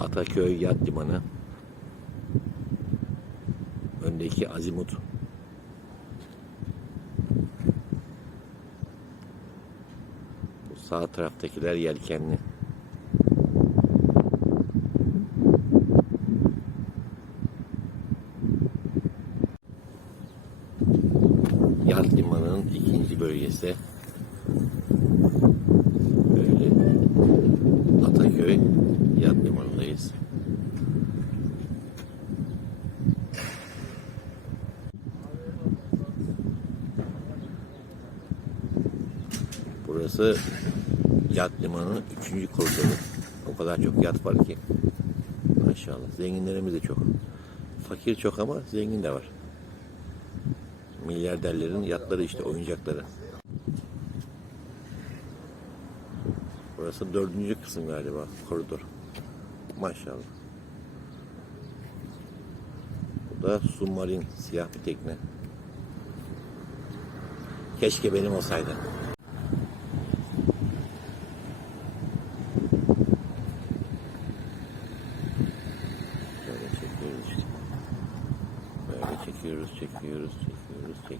Ataköy Yat Limanı. Öndeki Azimut. Bu sağ taraftakiler yelkenli. Yat Limanı'nın ikinci bölgesi. Böyle Ataköy Yat Limanı'ndayız. Burası yat limanının üçüncü koridoru. O kadar çok yat var ki. Maşallah. Zenginlerimiz de çok. Fakir çok ama zengin de var. Milyarderlerin yatları işte oyuncakları. Burası dördüncü kısım galiba koridor. Maşallah. Bu da submarin siyah bir tekne. Keşke benim olsaydı. Böyle çekiyoruz çekiyoruz, çekiyoruz, çekiyoruz.